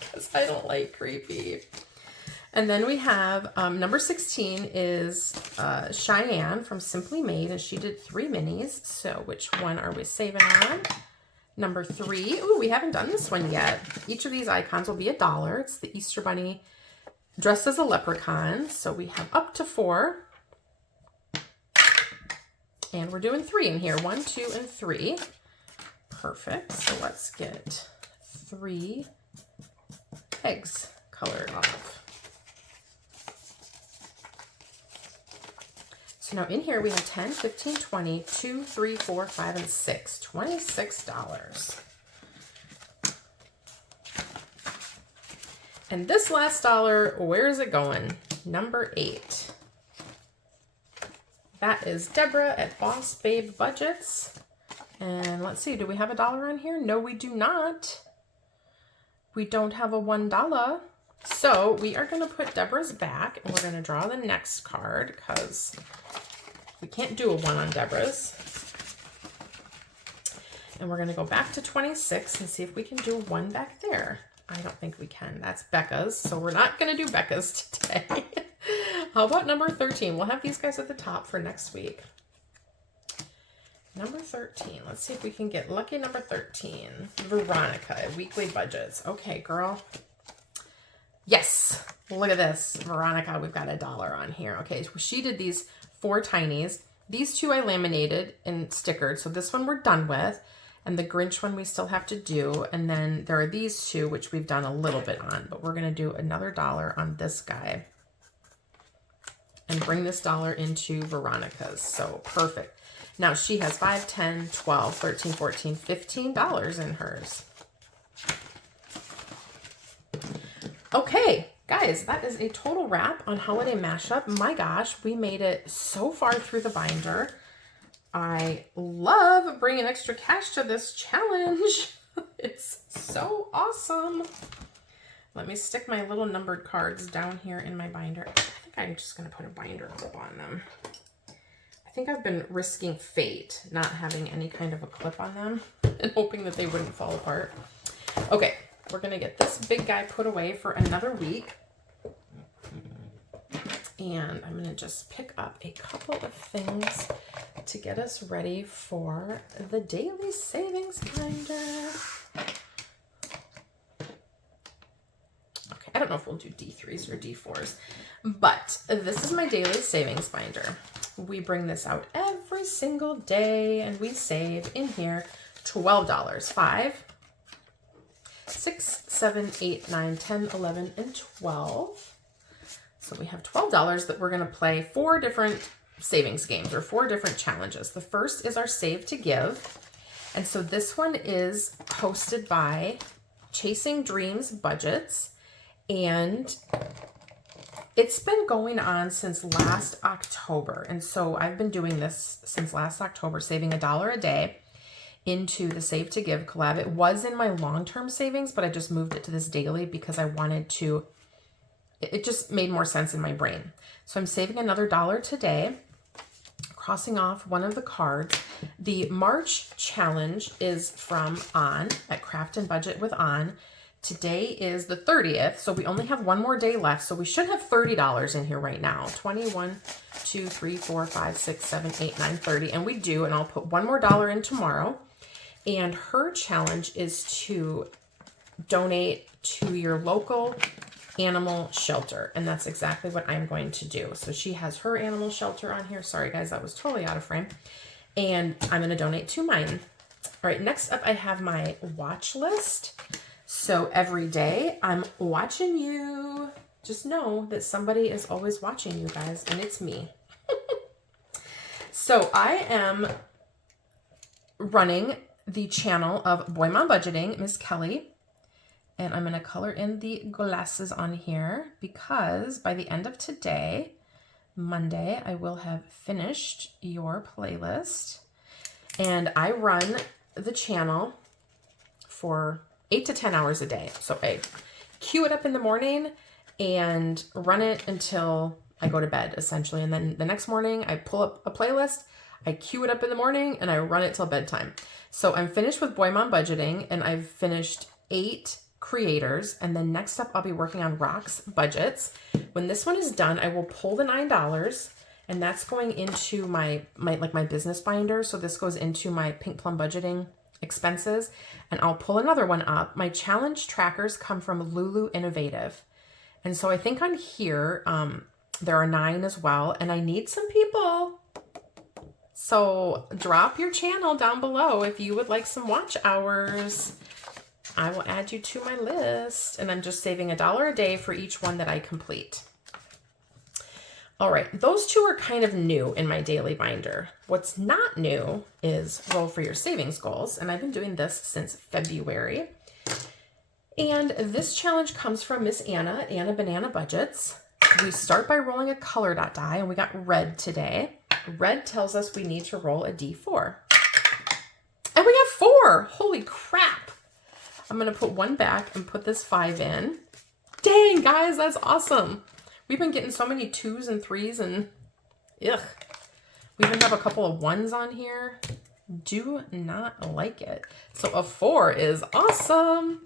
Because I don't like creepy. And then we have number 16 is Cheyenne from Simply Made, and she did 3 minis. So which one are we saving on? Number 3. Ooh, we haven't done this one yet. Each of these icons will be $1. It's the Easter Bunny dressed as a leprechaun. So we have up to 4. And we're doing 3 in here. 1, 2, and 3. Perfect. So let's get 3 eggs colored off. So now in here we have 10, 15, 20, 2, 3, 4, 5, and 6. $26. And this last dollar, where is it going? Number 8. That is Deborah at Boss Babe Budgets. And let's see, do we have $1 on here? No, we do not. We don't have a $1. So we are going to put Deborah's back, and we're going to draw the next card because we can't do a 1 on Deborah's. And we're going to go back to 26 and see if we can do a 1 back there. I don't think we can. That's Becca's, so we're not going to do Becca's today. How about number 13? We'll have these guys at the top for next week. Number 13. Let's see if we can get lucky number 13. Veronica at Weekly Budgets. Okay, girl. Yes. Look at this. Veronica, we've got $1 on here. Okay, so she did these 4 tinies. These 2 I laminated and stickered. So this one we're done with. And the Grinch one we still have to do. And then there are these 2, which we've done a little bit on. But we're going to do another $1 on this guy. And bring this $1 into Veronica's. So perfect. Now she has 5, 10, 12, 13, 14, $15 in hers. Okay, guys, that is a total wrap on Holiday Mashup. My gosh, we made it so far through the binder. I love bringing extra cash to this challenge. It's so awesome. Let me stick my little numbered cards down here in my binder. I think I'm just going to put a binder clip on them. I think I've been risking fate, not having any kind of a clip on them and hoping that they wouldn't fall apart. Okay, we're going to get this big guy put away for another week. And I'm going to just pick up a couple of things to get us ready for the daily savings binder. Okay, I don't know if we'll do D3s or D4s, but this is my daily savings binder. We bring this out every single day and we save in here $12. 5, 6, 7, 8, 9, 10, 11, and 12. So we have $12 that we're going to play 4 different savings games or 4 different challenges. The first is our Save to Give. And so this one is hosted by Chasing Dreams Budgets. And it's been going on since last October. And so I've been doing this since last October, saving $1 a day into the Save to Give collab. It was in my long-term savings, but I just moved it to this daily because I wanted to, it just made more sense in my brain. So I'm saving another $1 today, crossing off one of the cards. The March challenge is from On at Craft and Budget with On. Today is the 30th, so we only have 1 more day left. So we should have $30 in here right now. 21, 2, 3, 4, 5, 6, 7, 8, 9, 30. And we do, and I'll put 1 more $1 in tomorrow. And her challenge is to donate to your local animal shelter. And that's exactly what I'm going to do. So she has her animal shelter on here. Sorry, guys, that was totally out of frame. And I'm going to donate to mine. All right, next up, I have my watch list. So every day I'm watching you. Just know that somebody is always watching you guys, and it's me. So I am running the channel of Boy Mom Budgeting, Miss Kelly. And I'm going to color in the glasses on here because by the end of today, Monday, I will have finished your playlist. And I run the channel for 8 to 10 hours a day. So I cue it up in the morning and run it until I go to bed, essentially. And then the next morning, I pull up a playlist, I cue it up in the morning, and I run it till bedtime. So I'm finished with Boy Mom Budgeting, and I've finished 8 creators. And then next up, I'll be working on Rock's budgets. When this one is done, I will pull the $9, and that's going into my business binder. So this goes into my Pink Plum Budgeting expenses, and I'll pull another one up. My challenge trackers come from Lulu Innovative. And so I think on here, there are 9 as well, and I need some people. So drop your channel down below if you would like some watch hours. I will add you to my list, and I'm just saving $1 a day for each one that I complete. All right, those 2 are kind of new in my daily binder. What's not new is roll for your savings goals, and I've been doing this since February. And this challenge comes from Miss Anna at Anna Banana Budgets. We start by rolling a color dot die, and we got red today. Red tells us we need to roll a D4. And we got 4. Holy crap. I'm going to put 1 back and put this 5 in. Dang, guys, that's awesome. We've been getting so many 2s and 3s, and ugh. We even have a couple of 1s on here. Do not like it. So a 4 is awesome.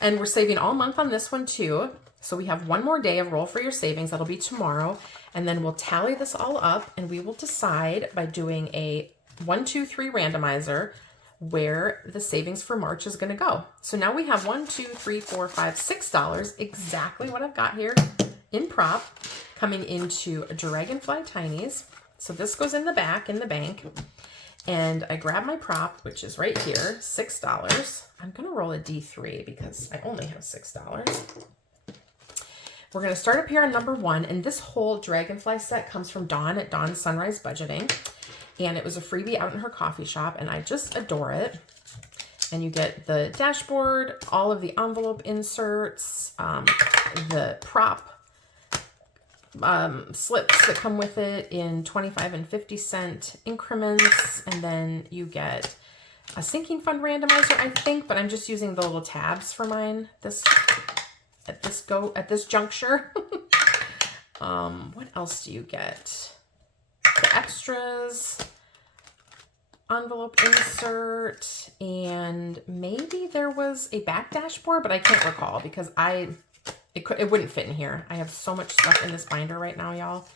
And we're saving all month on this one too. So we have 1 more day of roll for your savings. That'll be tomorrow. And then we'll tally this all up, and we will decide by doing a 1, 2, 3 randomizer where the savings for March is going to go. So now we have $1, $2, $3, $4, $5, $6, exactly what I've got here in prop, coming into Dragonfly Tinies. So this goes in the back in the bank. And I grab my prop, which is right here, $6. I'm going to roll a D3 because I only have $6. We're going to start up here on number 1. And this whole Dragonfly set comes from Dawn at Dawn Sunrise Budgeting. And it was a freebie out in her coffee shop, and I just adore it. And you get the dashboard, all of the envelope inserts, the prop slips that come with it in 25 and 50 cent increments, and then you get a sinking fund randomizer, I think, but I'm just using the little tabs for mine at this juncture. What else do you get? The extras, envelope insert, and maybe there was a back dashboard, but I can't recall because it wouldn't fit in here. I have so much stuff in this binder right now, y'all,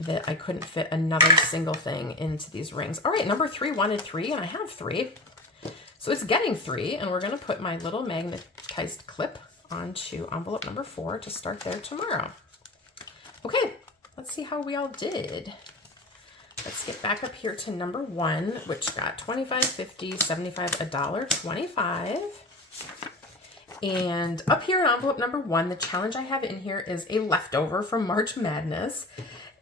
that I couldn't fit another single thing into these rings. All right, number 3 wanted 3, and I have 3. So it's getting 3, and we're going to put my little magnetized clip onto envelope number 4 to start there tomorrow. Okay, let's see how we all did. Let's get back up here to number 1, which got 25, 50, 75, $1.25. And up here in envelope number 1, the challenge I have in here is a leftover from March Madness.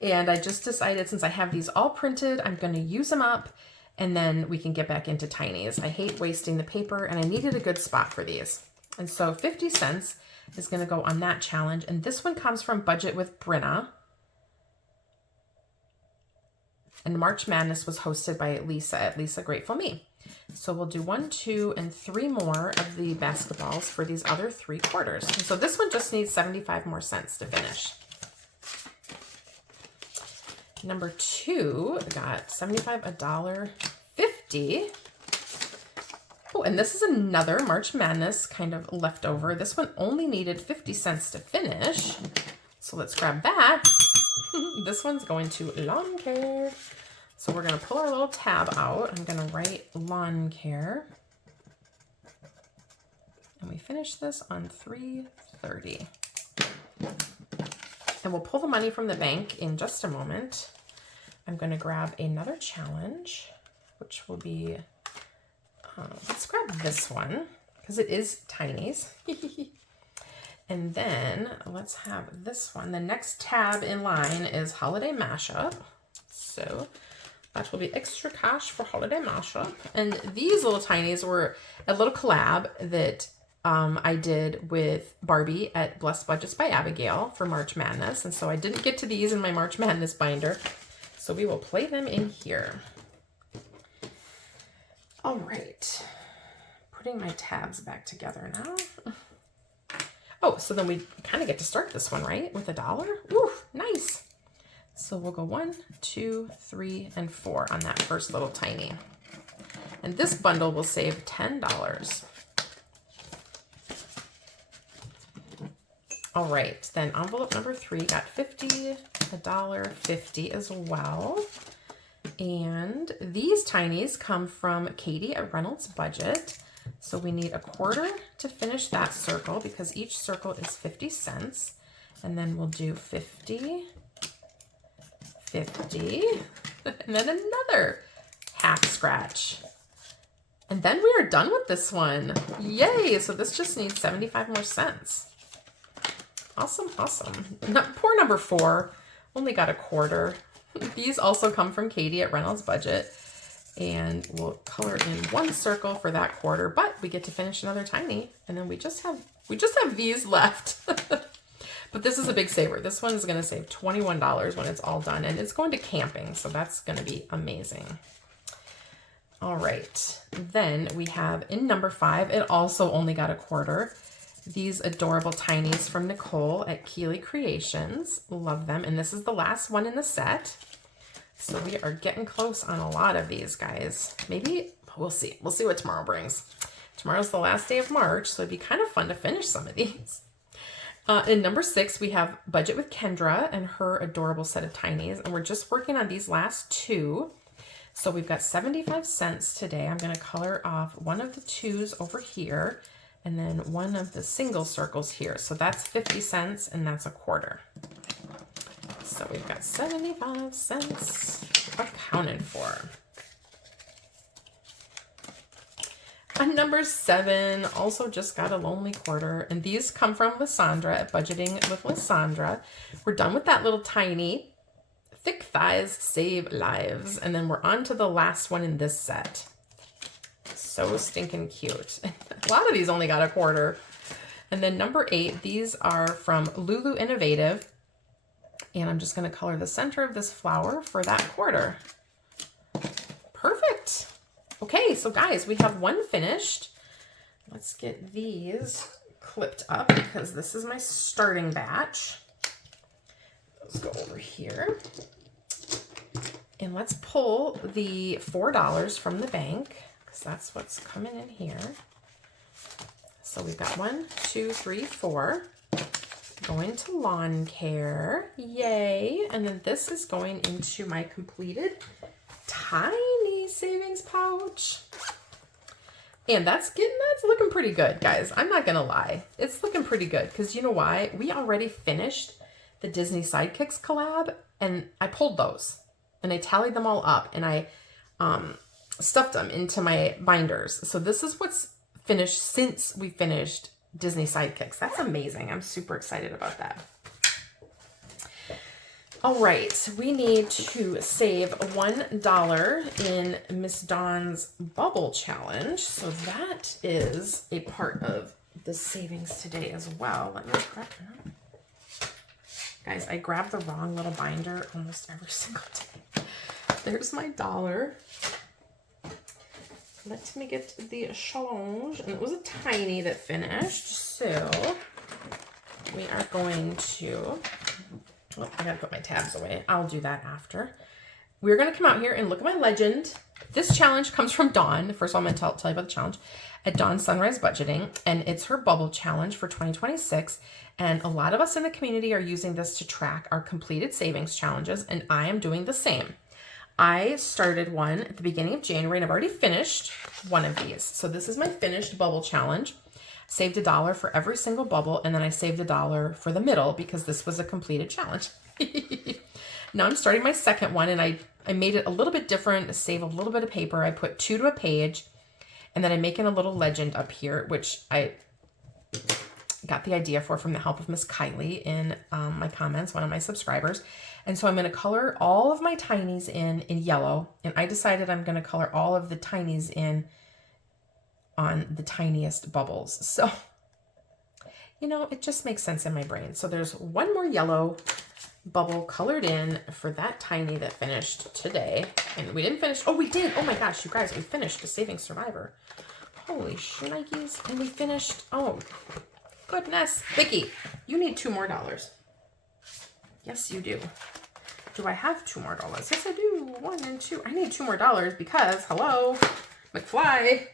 And I just decided, since I have these all printed, I'm going to use them up, and then we can get back into tinies. I hate wasting the paper, and I needed a good spot for these. And so 50 cents is going to go on that challenge. And this one comes from Budget with Brenna. And March Madness was hosted by Lisa at Lisa Grateful Me. So we'll do 1, 2, and 3 more of the basketballs for these other 3 quarters. And so this one just needs 75 more cents to finish. Number 2 got 75, $1.50. Oh, and this is another March Madness kind of leftover. This one only needed 50 cents to finish. So let's grab that. This one's going to lawn care. So we're going to pull our little tab out. I'm going to write lawn care. And we finish this on 3/30. And we'll pull the money from the bank in just a moment. I'm going to grab another challenge, which will be, let's grab this one because it is tinies. And then let's have this one. The next tab in line is Holiday Mashup. So That will be extra cash for holiday mashup. And these little tinies were a little collab that I did with Barbie at Blessed Budgets by Abigail for March Madness. And so I didn't get to these in my March Madness binder. So we will play them in here. All right. Putting my tabs back together now. Oh, so then we kind of get to start this one, right? With $1. Ooh, nice. So we'll go 1, 2, 3, and 4 on that first little tiny. And this bundle will save $10. All right, then envelope number 3 got 50, $1.50 as well. And these tinies come from Katie at Reynolds Budget. So we need $0.25 to finish that circle because each circle is 50 cents. And then we'll do 50, 50, and then another half scratch. And then we are done with this one. Yay, so this just needs 75 more cents. Awesome, awesome. Poor number 4 only got $0.25. These also come from Katie at Reynolds Budget. And we'll color in 1 circle for that $0.25, but we get to finish another tiny. And then we just have these left. But this is a big saver. This one is going to save $21 when it's all done. And it's going to camping, so that's going to be amazing. All right. Then we have in number 5, it also only got $0.25. These adorable tinies from Nicole at Keeley Creations. Love them. And this is the last one in the set. So we are getting close on a lot of these, guys. Maybe, we'll see. We'll see what tomorrow brings. Tomorrow's the last day of March, so it'd be kind of fun to finish some of these. In number 6, we have Budget with Kendra and her adorable set of tinies. And we're just working on these last 2. So we've got 75 cents today. I'm going to color off one of the 2s over here. And then one of the single circles here. So that's 50 cents and that's $0.25. So we've got 75 cents accounted for. And number 7 also just got a lonely $0.25. And these come from Lysandra at Budgeting with Lysandra. We're done with that little tiny. Thick thighs save lives. And then we're on to the last one in this set. So stinking cute. A lot of these only got $0.25. And then number 8, these are from Lulu Innovative. And I'm just going to color the center of this flower for that $0.25. Perfect. Okay, so guys, we have one finished. Let's get these clipped up because this is my starting batch. Let's go over here. And let's pull the $4 from the bank. That's what's coming in here. So we've got 1, 2, 3, 4 going to lawn care. Yay. And then this is going into my completed tiny savings pouch. And that's looking pretty good, guys. I'm not going to lie. It's looking pretty good because you know why? We already finished the Disney Sidekicks collab and I pulled those and I tallied them all up and I, stuffed them into my binders. So this is what's finished since we finished Disney Sidekicks. That's amazing. I'm super excited about that. All right, we need to save $1 in Miss Dawn's Bubble Challenge. So that is a part of the savings today as well. Let me grab that. Guys, I grab the wrong little binder almost every single day. There's my $1. Let me get the challenge. And it was a tiny that finished. So we are going to, oh, I gotta put my tabs away. I'll do that after. We're gonna come out here and look at my legend. This challenge comes from Dawn. First of all, I'm gonna tell you about the challenge at Dawn Sunrise Budgeting. And it's her bubble challenge for 2026. And a lot of us in the community are using this to track our completed savings challenges. And I am doing the same. I started one at the beginning of January and I've already finished one of these. So this is my finished bubble challenge. Saved $1 for every single bubble and then I saved $1 for the middle because this was a completed challenge. Now I'm starting my second one and I made it a little bit different to save a little bit of paper. I put 2 to a page and then I'm making a little legend up here, which I got the idea for from the help of Miss Kylie in my comments, one of my subscribers. And so I'm going to color all of my tinies in yellow. And I decided I'm going to color all of the tinies in on the tiniest bubbles. So, you know, it just makes sense in my brain. So there's one more yellow bubble colored in for that tiny that finished today. And we didn't finish. Oh, we did. Oh my gosh, you guys, we finished the Saving Survivor. Holy shnikes. And we finished. Oh, goodness. Vicki, you need $2 more. Yes, you do. Do I have $2 more? Yes, I do. 1 and 2. I need $2 more because, hello, McFly,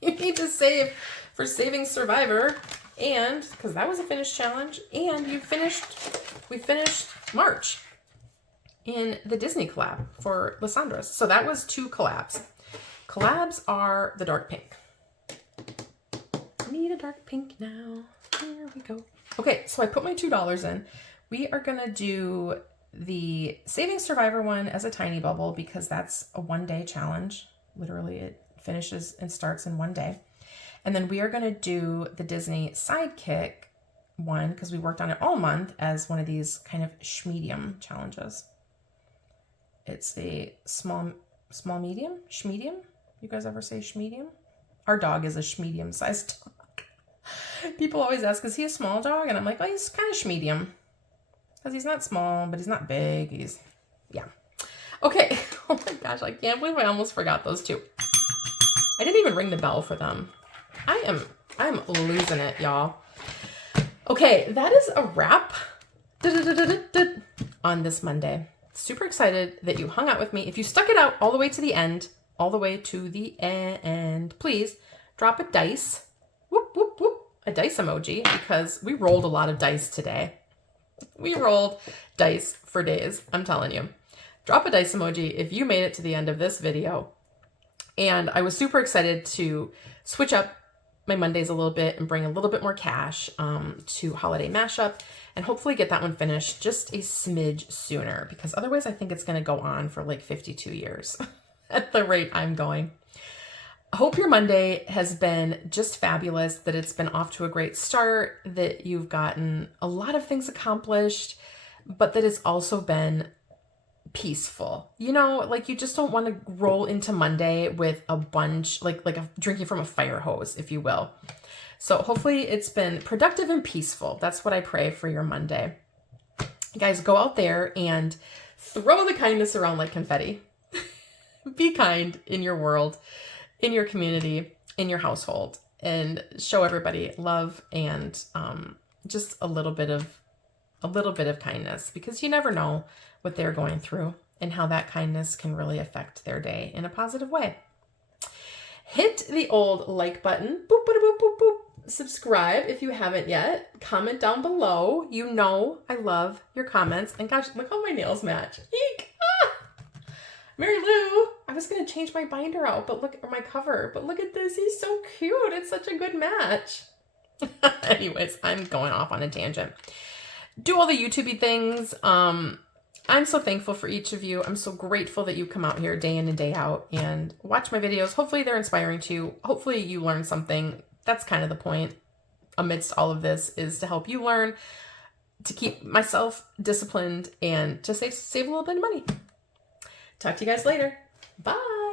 you need to save for Saving Survivor. And because that was a finished challenge, and we finished March in the Disney collab for Lissandra's. So that was 2 collabs. Collabs are the dark pink. I need a dark pink now. Here we go. Okay, so I put my $2 in. We are gonna do the Saving Survivor one as a tiny bubble because that's a 1-day challenge. Literally, it finishes and starts in 1 day. And then we are going to do the Disney Sidekick one because we worked on it all month as one of these kind of schmedium challenges. It's a small medium, schmedium. You guys ever say schmedium? Our dog is a schmedium sized dog. People always ask, is he a small dog? And I'm like, well, he's kind of schmedium because he's not small, but he's not big. Yeah. Okay. Oh my gosh, I can't believe I almost forgot those 2. I didn't even ring the bell for them. I'm losing it, y'all. Okay, that is a wrap on this Monday. Super excited that you hung out with me. If you stuck it out all the way to the end, please drop a dice. Whoop, whoop, whoop. A dice emoji because we rolled a lot of dice today. We rolled dice for days, I'm telling you. Drop a dice emoji if you made it to the end of this video. And I was super excited to switch up my Mondays a little bit and bring a little bit more cash to Holiday Mashup and hopefully get that one finished just a smidge sooner because otherwise I think it's going to go on for like 52 years at the rate I'm going. I hope your Monday has been just fabulous, that it's been off to a great start, that you've gotten a lot of things accomplished, but that it's also been peaceful. You know, like you just don't want to roll into Monday with a bunch, like drinking from a fire hose, if you will. So hopefully it's been productive and peaceful. That's what I pray for your Monday. You guys, go out there and throw the kindness around like confetti. Be kind in your world, in your community, in your household, and show everybody love and just a little bit of kindness, because you never know what they're going through and how that kindness can really affect their day in a positive way. Hit the old like button. Boop, boop, boop, boop, boop. Subscribe if you haven't yet. Comment down below. You know I love your comments. And gosh, look how my nails match. Eek! Ah! Mary Lou, I was going to change my binder out, but look at my cover. But look at this. He's so cute. It's such a good match. Anyways, I'm going off on a tangent. Do all the YouTube-y things. I'm so thankful for each of you. I'm so grateful that you come out here day in and day out and watch my videos. Hopefully they're inspiring to you. Hopefully you learn something. That's kind of the point amidst all of this, is to help you learn, to keep myself disciplined, and to save a little bit of money. Talk to you guys later. Bye.